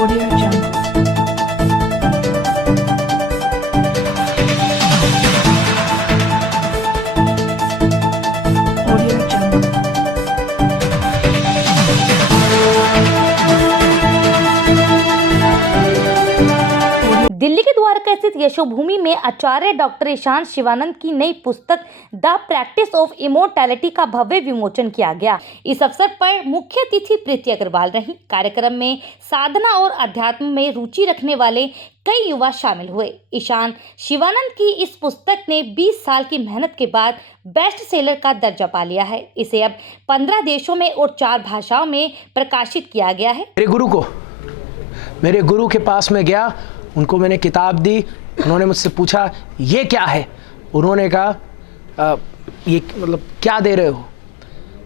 Audio Jungle. Audio Jungle. Delhi के द्वारका स्थित यशोभूमि में आचार्य डॉक्टर ईशान शिवानंद की नई पुस्तक द प्रैक्टिस ऑफ इमोर्टैलिटी का भव्य विमोचन किया गया। इस अवसर पर मुख्य अतिथि प्रीति अग्रवाल रहीं। कार्यक्रम में साधना और अध्यात्म में रुचि रखने वाले कई युवा शामिल हुए। ईशान शिवानंद की इस पुस्तक ने 20 साल की मेहनत के बाद बेस्ट सेलर का दर्जा पा लिया है। इसे अब 15 देशों में और 4 भाषाओं में प्रकाशित किया गया है। मेरे गुरु के पास में गया, उनको मैंने किताब दी। उन्होंने मुझसे पूछा ये क्या है। उन्होंने कहा ये मतलब क्या दे रहे हो।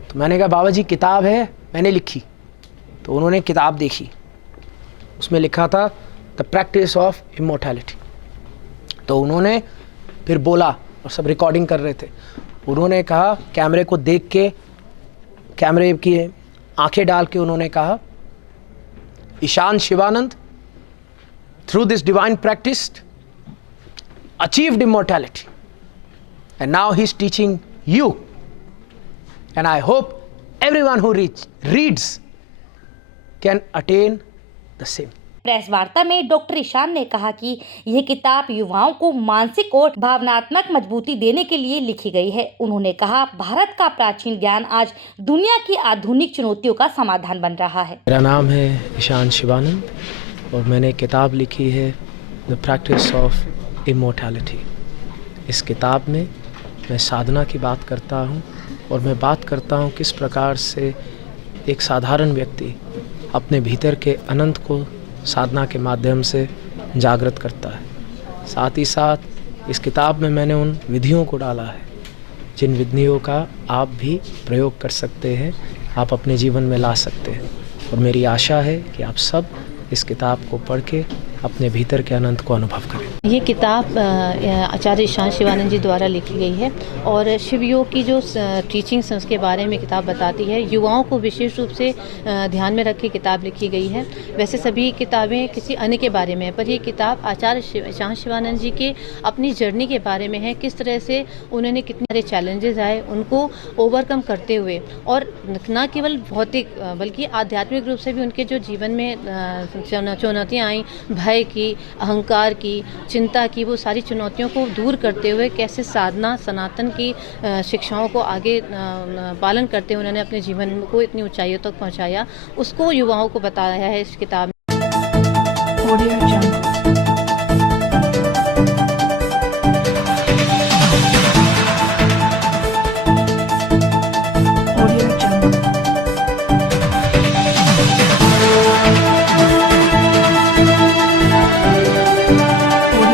तो मैंने कहा बाबा जी किताब है, मैंने लिखी। तो उन्होंने किताब देखी, उसमें लिखा था द प्रैक्टिस ऑफ इमोर्टैलिटी। तो उन्होंने फिर बोला, और सब रिकॉर्डिंग कर रहे थे। उन्होंने कहा कैमरे को देख के, कैमरे की आंखें डाल के उन्होंने कहा Ishaan Shivanand through this divine practice achieved immortality, and now he's teaching you, and I hope everyone who reads can attain the same. Press वार्ता में डॉक्टर ईशान ने कहा कि यह किताब युवाओं को मानसिक और भावनात्मक मजबूती देने के लिए लिखी गई है। उन्होंने कहा भारत का प्राचीन ज्ञान आज दुनिया की आधुनिक चुनौतियों का समाधान बन रहा है। मेरा नाम है ईशान शिवानंद और मैंने किताब लिखी है द प्रैक्टिस ऑफ इमोर्टैलिटी। इस किताब में मैं साधना की बात करता हूँ और मैं बात करता हूँ किस प्रकार से एक साधारण व्यक्ति अपने भीतर के अनंत को साधना के माध्यम से जागृत करता है। साथ ही साथ इस किताब में मैंने उन विधियों को डाला है जिन विधियों का आप भी प्रयोग कर सकते हैं, आप अपने जीवन में ला सकते हैं। और मेरी आशा है कि आप सब इस किताब को पढ़ के अपने भीतर के अनंत को अनुभव करें। ये किताब आचार्य ईशान शिवानंद जी द्वारा लिखी गई है और शिव योग की जो टीचिंग्स हैं उसके बारे में किताब बताती है। युवाओं को विशेष रूप से ध्यान में रख के किताब लिखी गई है। वैसे सभी किताबें किसी अन्य के बारे में है, पर ये किताब आचार्य ईशान शिवानंद जी के अपनी जर्नी के बारे में है। किस तरह से उन्होंने कितने सारे चैलेंजेस आए, उनको ओवरकम करते हुए, और न केवल भौतिक बल्कि आध्यात्मिक रूप से भी उनके जो जीवन में चुनौतियाँ आई, भय की, अहंकार की, चिंता की, वो सारी चुनौतियों को दूर करते हुए कैसे साधना सनातन की शिक्षाओं को आगे पालन करते हुए उन्होंने अपने जीवन को इतनी ऊंचाइयों तक पहुंचाया, उसको युवाओं को बताया है इस किताब में। Audio Jungle.